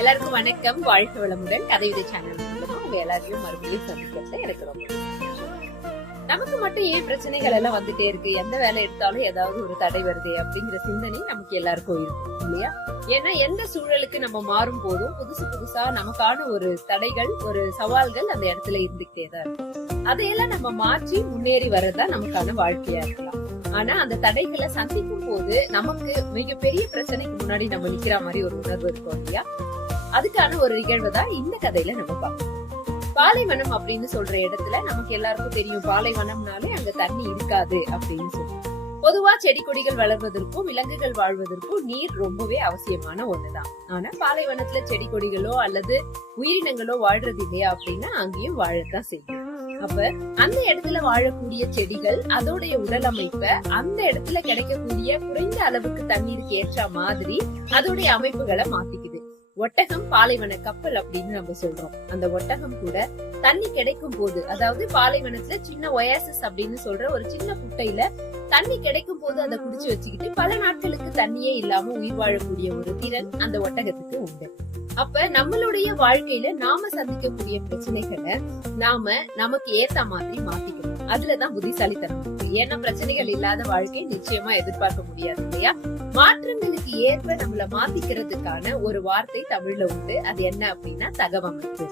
எல்லாருக்கும் வணக்கம். வாழ்க்கை வளமுடன் கதைவிதை சேனல் மூலமா உங்க எல்லாரையும் மறுபடியும் சந்திக்கிறது எனக்கு ரொம்ப சந்தோஷம். நமக்கு மட்டும் ஏன் பிரச்சனைகள் எல்லாம் வந்துட்டே இருக்கு, எந்த வேலை எடுத்தாலும் ஏதாவது ஒரு தடை வருது அப்படிங்கிற சிந்தனை நமக்கு எல்லாருக்கும் இருக்கும் இல்லையா? ஏன்னா எந்த சூழலுக்கு நம்ம மாறும் போதும் புதுசா நமக்கான ஒரு தடைகள், ஒரு சவால்கள் அந்த இடத்துல இருந்துகிட்டே தான் இருக்கும். அதையெல்லாம் நம்ம மாற்றி முன்னேறி வரதான் நமக்கான வாழ்க்கையா இருக்கலாம். ஆனா அந்த தடைகளை சந்திக்கும் போது நமக்கு மிகப்பெரிய பிரச்சனைக்கு முன்னாடி நம்ம நிக்கிற மாதிரி ஒரு உணர்வு இருக்கும் இல்லையா? அதுக்கான ஒரு நிகழ்வு தான் இந்த கதையில நம்ம பார்ப்போம். பாலைவனம் அப்படின்னு சொல்ற இடத்துல நமக்கு எல்லாருக்கும் தெரியும், பாலைவனம்னாலே அங்க தண்ணி இருக்காது அப்படின்னு சொல்லி. பொதுவா செடி கொடிகள் வளர்வதற்கும் விலங்குகள் வாழ்வதற்கும் நீர் ரொம்பவே அவசியமான ஒண்ணுதான். ஆனா பாலைவனத்துல செடி கொடிகளோ அல்லது உயிரினங்களோ வாழ்றது இல்லையா அப்படின்னா அங்கேயும் வாழத்தான் செய்யும். அப்ப அந்த இடத்துல வாழக்கூடிய செடிகள் அதோடைய உடல் அமைப்ப அந்த இடத்துல கிடைக்கக்கூடிய குறைந்த அளவுக்கு தண்ணீருக்கு ஏற்ற மாதிரி அதோடைய அமைப்புகளை மாத்திக்குது. ஒட்டகம் பாலைவன கப்பல் அப்படின்னு நம்ம சொல்றோம். அந்த ஒட்டகம் கூட தண்ணி கிடைக்கும் போது, அதாவது பாலைவனத்துல சின்ன ஒயாசிஸ் அப்படின்னு சொல்ற ஒரு சின்ன குட்டையில தண்ணி கிடைக்கும் போது அதை குடிச்சு வச்சுக்கிட்டு பல நாட்களுக்கு தண்ணியே இல்லாம உயிர் வாழக்கூடிய ஒரு திறன் அந்த ஒட்டகத்துக்கு உண்டு. அப்ப நம்மளுடைய வாழ்க்கையில நாம சந்திக்கக்கூடிய பிரச்சனைகளை நாம நமக்கு ஏத்த மாதிரி மாத்திக்கணும். அதுலதான் புத்திசாலித்தனம் இருக்கு. ஏன்னா பிரச்சனைகள் இல்லாத வாழ்க்கை நிச்சயமா எதிர்பார்க்க முடியாது இல்லையா? மாற்றங்களுக்கு ஏற்ப நம்மள மாத்திக்கிறதுக்கான ஒரு வார்த்தை தமிழ்ல உண்டு. அது என்ன அப்படின்னா தகவமைப்பு.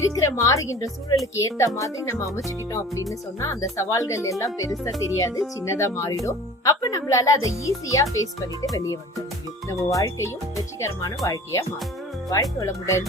இருக்கிற மாறுகின்ற சூழலுக்கு ஏத்த மாதிரி நம்ம அமைச்சுக்கிட்டோம் அப்படின்னு சொன்னா அந்த சவால்கள் எல்லாம் பெருசா தெரியாது, சின்னதா மாறிடும். அப்ப நம்மளால அதை ஈஸியா ஃபேஸ் பண்ணிட்டு வெளியே வந்துட முடியும். நம்ம வாழ்க்கையும் வெற்றிகரமான வாழ்க்கையா மாறும். வாழ்க்கை வளமுடன்.